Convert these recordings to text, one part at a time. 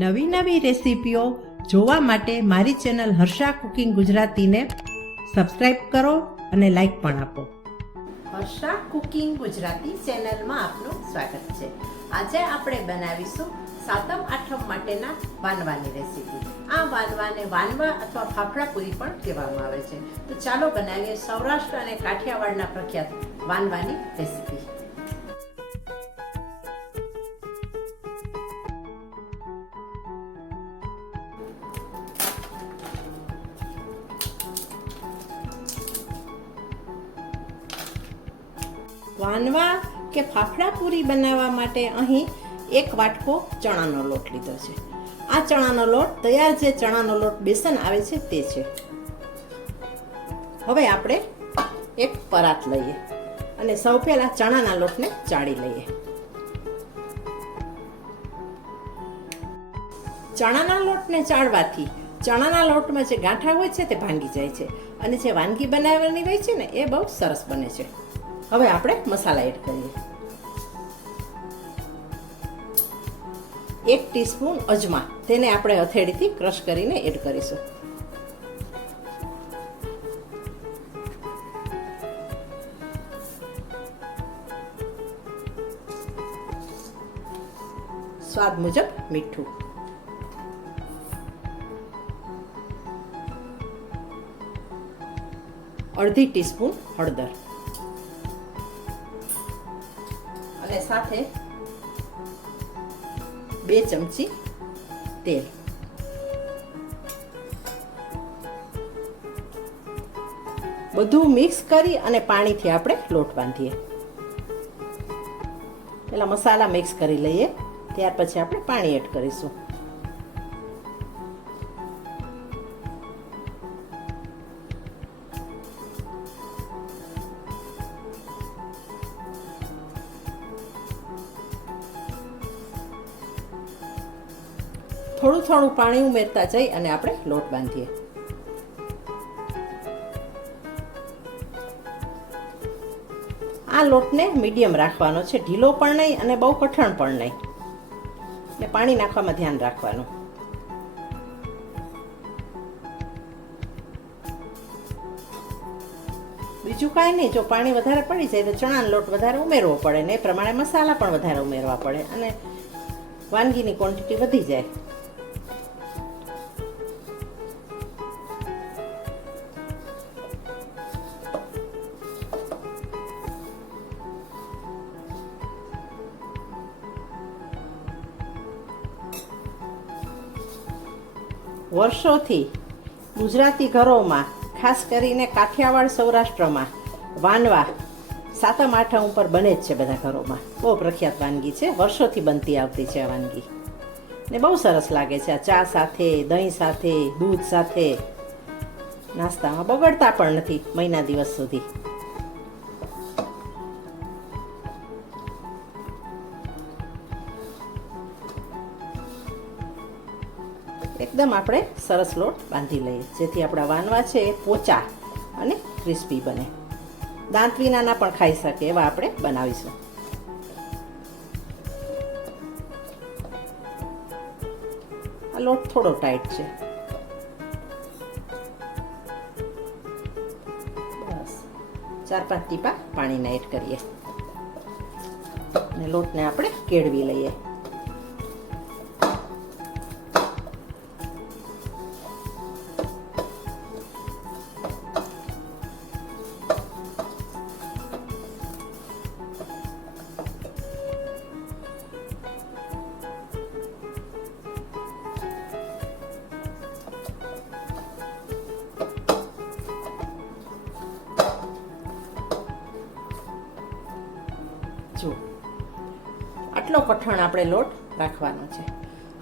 નવી નવી રેસીપીઓ જોવા માટે મારી ચેનલ હર્ષા કુકિંગ ગુજરાતીને સબસ્ક્રાઈબ કરો અને લાઈક પણ આપો. હર્ષા કુકિંગ ગુજરાતી ચેનલમાં આપનું સ્વાગત છે. આજે આપણે બનાવીશું સાતમ આઠમ માટેના વાનવાની રેસીપી. આ વાનવાને વાનવા અથવા ફાફડા પૂરી પણ કહેવામાં આવે છે. તો ચાલો બનાવીએ સૌરાષ્ટ્ર અને કાઠિયાવાડના પ્રખ્યાત વાનવાની રેસીપી. વાનવા કે ફાફડા પૂરી બનાવવા માટે અહીં એક વાટકો ચણાનો લોટ લીધો છે. આ ચણાનો લોટ તૈયાર જે ચણાનો લોટ બેસન આવે છે તે છે. હવે આપણે એક પરાત લઈએ અને સૌ પહેલા ચણાના લોટને ચાળી લઈએ. ચણાના લોટને ચાળવાથી ચણાના લોટમાં જે ગાંઠા હોય છે તે ભાંગી જાય છે અને જે વાનગી બનાવવાની હોય છે ને એ બહુ સરસ બને છે. હવે આપણે મસાલા એડ કરીએ. 1 ટીસ્પૂન અજમા, તેને આપણે હથેળીથી ક્રશ કરીને એડ કરીશું. સ્વાદ મુજબ મીઠું, અડધી ટીસ્પૂન હળદર અને સાથે 2 ચમચી તેલ. બધું મિક્સ કરી અને પાણીથી આપણે લોટ બાંધીએ. પહેલા મસાલા મિક્સ કરી લઈએ, ત્યાર પછી આપણે પાણી એડ કરીશું. થોડું થોડું પાણી ઉમેરતા જઈ અને આપણે લોટ બાંધીએ. આ લોટને મીડિયમ રાખવાનો છે, ઢીલો પણ નહીં અને બહુ કઠણ પણ નહીં. ને પાણી નાખવામાં ધ્યાન રાખવાનું. બીજું કાંઈ નહીં, જો પાણી વધારે પડી જાય તો ચણાનો લોટ વધારે ઉમેરવો પડે ને એ પ્રમાણે મસાલા પણ વધારે ઉમેરવા પડે અને વાનગીની ક્વોન્ટિટી વધી જાય. વર્ષોથી ગુજરાતી ઘરોમાં, ખાસ કરીને કાઠિયાવાડ સૌરાષ્ટ્રમાં વાનવા સાતમ આઠમ ઉપર બને જ છે. બધા ઘરોમાં બહુ પ્રખ્યાત વાનગી છે, વર્ષોથી બનતી આવતી છે આ વાનગી ને બહુ સરસ લાગે છે. આ ચા સાથે, દહીં સાથે, દૂધ સાથે નાસ્તામાં બગડતા પણ નથી મહિના દિવસ સુધી. એકદમ આપણે સરસ લોટ બાંધી લઈએ, જેથી આપણા વાનવા છે એ પોચા અને ક્રિસ્પી બને. દાંત વિનાના પણ ખાઈ શકે એવા આપણે બનાવીશું. આ લોટ થોડો ટાઈટ છે. બસ 4-5 ટીપા પાણીને એડ કરીએ અને લોટને આપણે કેળવી લઈએ. જો આટલો કઠણ આપણે લોટ રાખવાનો છે.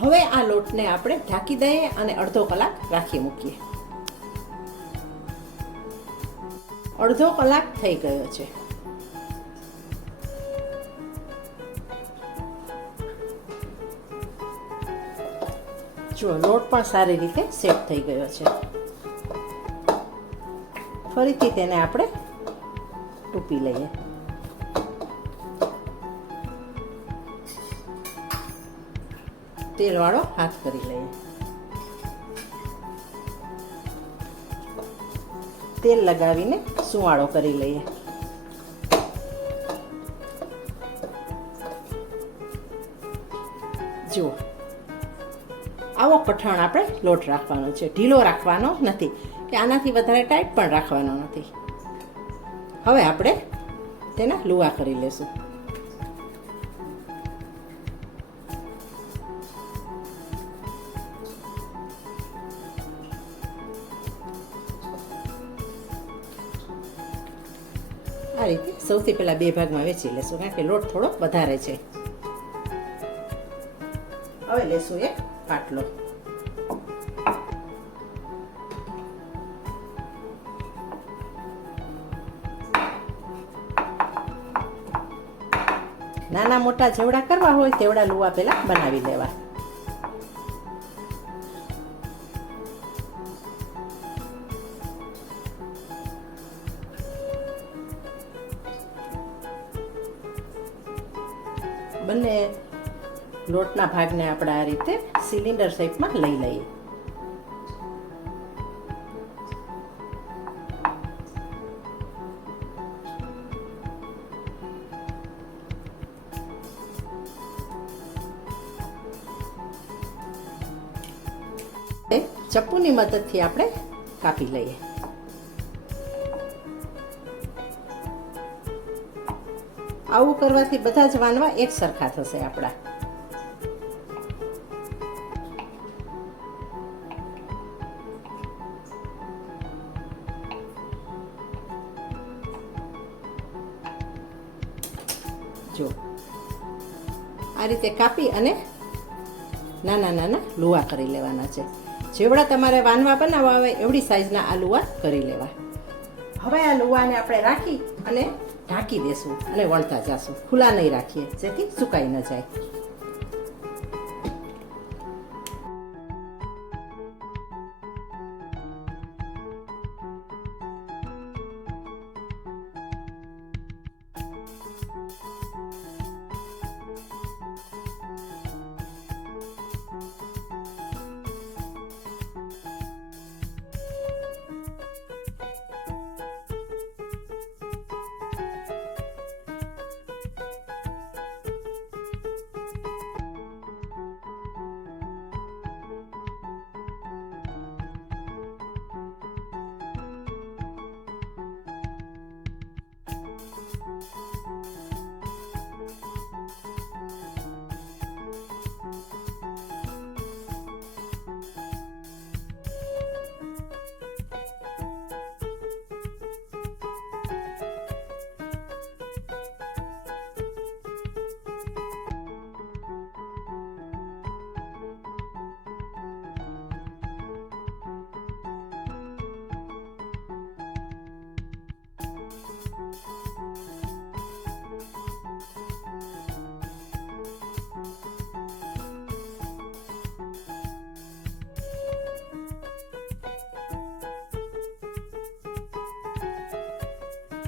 હવે આ લોટને આપણે ઢાંકી દઈએ અને અડધો કલાક રાખી મૂકીએ. અડધો કલાક થઈ ગયો છે. જો લોટ પણ સારી રીતે સેટ થઈ ગયો છે. ફરીથી તેને આપણે ટૂંપી લઈએ. તેલવાળો હાથ કરી લઈએ. તેલ લગાવીને સુવાળો કરી લઈએ. જુઓ, આવો કઠણ આપણે લોટ રાખવાનો છે, ઢીલો રાખવાનો નથી કે આનાથી વધારે ટાઈટ પણ રાખવાનો નથી. હવે આપણે તેના લુવા કરી લેશું. આ રીતે સૌથી પહેલા 2 ભાગમાં વેચી લેશું, કારણ કે લોટ થોડો વધારે છે. હવે લેશું એક પાટલો. નાના મોટા જેવડા કરવા હોય તેવડા લુવા પહેલા બનાવી લેવા. બંને લોટના ભાગને આપણે આ રીતે સિલિન્ડર શેપમાં લઈ લઈએ. ચપ્પુની મદદથી આપણે કાપી લઈએ. આવું કરવાથી બધા જ વાનવા એક સરખા થશે આપણા. જો આ રીતે કાપી અને નાના નાના લુવા કરી લેવાના છે. જેવડા તમારે વાનવા બનાવવા આવે એવડી સાઈઝના આ લુવા કરી લેવા. હવે આ લુવાને આપણે રાખી અને ઢાંકી દેશું અને વણતા જશું. ખુલ્લા નહીં રાખીએ, જેથી સુકાઈ ન જાય.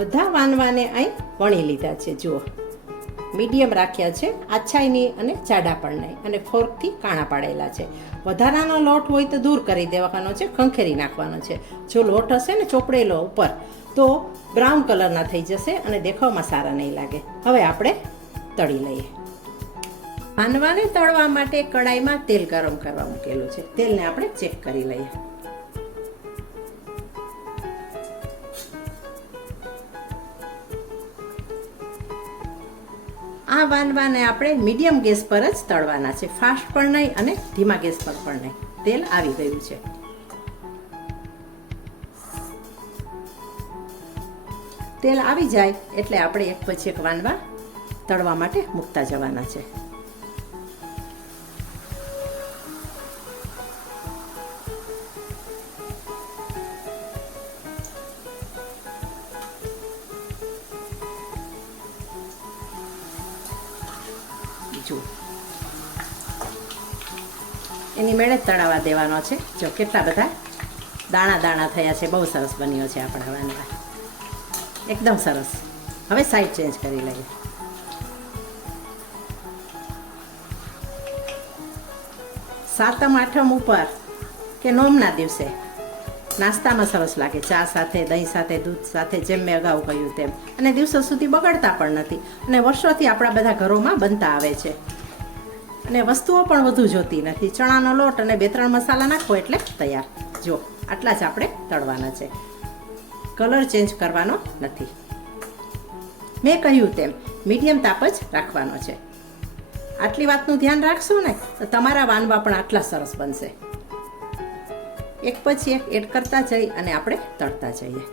બધા વાનવાને અહીં વણી લીધા છે. જુઓ, મીડિયમ રાખ્યા છે, આછાઈની અને જાડા પણ નહીં, અને ફોર્કથી કાણા પાડેલા છે. વધારાનો લોટ હોય તો દૂર કરી દેવાનો છે, ખંખેરી નાખવાનો છે. જો લોટ હશે ને ચોપડેલો ઉપર તો બ્રાઉન કલરના થઈ જશે અને દેખાવમાં સારા નહીં લાગે. હવે આપણે તળી લઈએ. વાનવાને તળવા માટે કડાઈમાં તેલ ગરમ કરવા મૂકેલું છે. તેલને આપણે ચેક કરી લઈએ. આ વાનવાને આપણે મીડિયમ ગેસ પર જ તળવાના છે, ફાસ્ટ પણ નહીં અને ધીમા ગેસ પર પણ નહીં. તેલ આવી ગયું છે. તેલ આવી જાય એટલે આપણે એક પછી એક વાનવા તળવા માટે મૂકતા જવાના છે. એની મેળે જ તળાવવા દેવાનો છે. જો કેટલા બધા દાણા દાણા થયા છે. બહુ સરસ બન્યો છે આપણા વાનવા, એકદમ સરસ. હવે સાઈડ ચેન્જ કરી લઈએ. સાતમ આઠમ ઉપર કે નોમના દિવસે નાસ્તામાં સરસ લાગે, ચા સાથે, દહીં સાથે, દૂધ સાથે, જેમ મેં અગાઉ કહ્યું તેમ. અને દિવસો સુધી બગડતા પણ નથી અને વર્ષોથી આપણા બધા ઘરોમાં બનતા આવે છે. અને વસ્તુઓ પણ વધુ જોતી નથી. ચણાનો લોટ અને 2-3 મસાલા નાખો એટલે તૈયાર. જો આટલા જ આપણે તળવાના છે, કલર ચેન્જ કરવાનો નથી. મેં કહ્યું તેમ મીડિયમ તાપ જ રાખવાનો છે. આટલી વાતનું ધ્યાન રાખશો ને તો તમારા વાનવા પણ આટલા સરસ બનશે. એક પછી એક એડ કરતા જઈ અને આપણે તળતા જઈએ.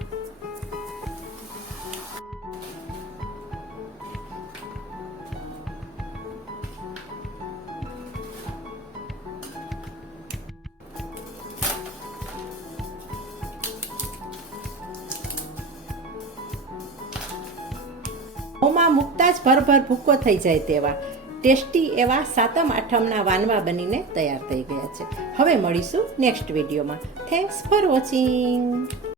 મોંમાં મૂકતા જ ભરભર ભૂકો થઈ જાય તેવા ટેસ્ટી એવા સાતમ આઠમના વાનવા બનીને તૈયાર થઈ ગયા છે. હવે મળીશું નેક્સ્ટ વિડીયોમાં. Thanks for watching.